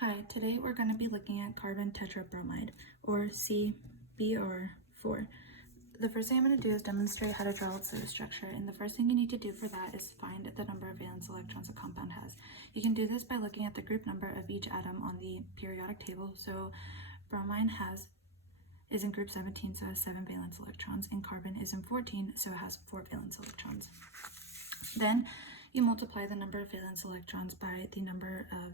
Hi, today we're going to be looking at carbon tetrabromide, or CBr4. The first thing I'm going to do is demonstrate how to draw its structure, and the first thing you need to do for that is find the number of valence electrons a compound has. You can do this by looking at the group number of each atom on the periodic table. So bromine is in group 17, so it has 7 valence electrons, and carbon is in 14, so it has 4 valence electrons. Then you multiply the number of valence electrons by the number of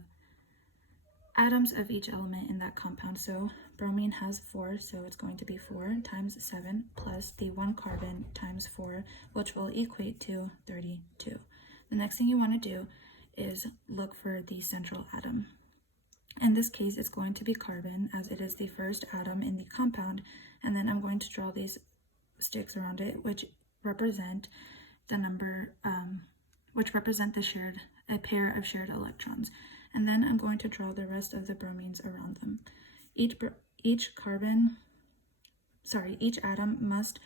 atoms of each element in that compound. So bromine has 4, so it's going to be 4 times 7 plus the 1 carbon times 4, which will equate to 32. The next thing you want to do is look for the central atom. In this case, it's going to be carbon, as it is the first atom in the compound, and then I'm going to draw these sticks around it, which represent the number, a pair of shared electrons. And then I'm going to draw the rest of the bromines around them. Each atom must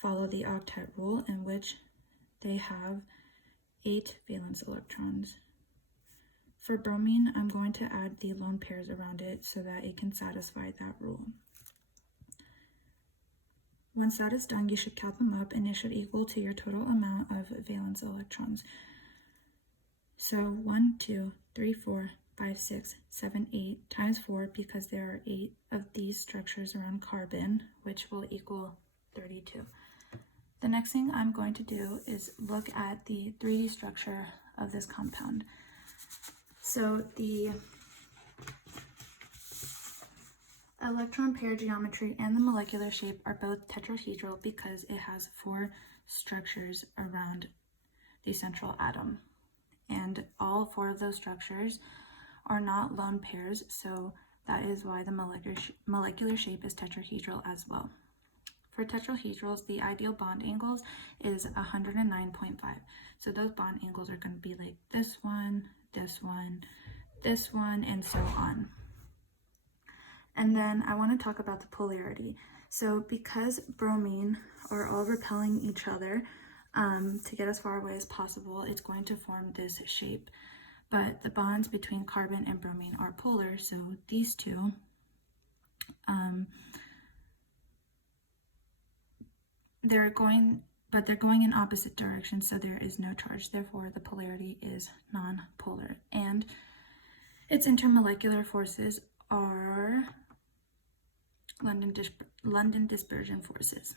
follow the octet rule, in which they have 8 valence electrons. For bromine, I'm going to add the lone pairs around it so that it can satisfy that rule. Once that is done, you should count them up, and it should equal to your total amount of valence electrons. So 1, 2, 3, 4, 5, 6, 7, 8 times 4, because there are 8 of these structures around carbon, which will equal 32. The next thing I'm going to do is look at the 3D structure of this compound. So the electron pair geometry and the molecular shape are both tetrahedral because it has 4 structures around the central atom. And all 4 of those structures are not lone pairs, so that is why the molecular shape is tetrahedral as well. For tetrahedrals, the ideal bond angles is 109.5. So those bond angles are going to be like this one, this one, this one, and so on. And then I want to talk about the polarity. So because bromine are all repelling each other, to get as far away as possible, it's going to form this shape. But the bonds between carbon and bromine are polar, so these two they're going in opposite directions, so there is no charge. Therefore, the polarity is non-polar, and its intermolecular forces are London dispersion forces.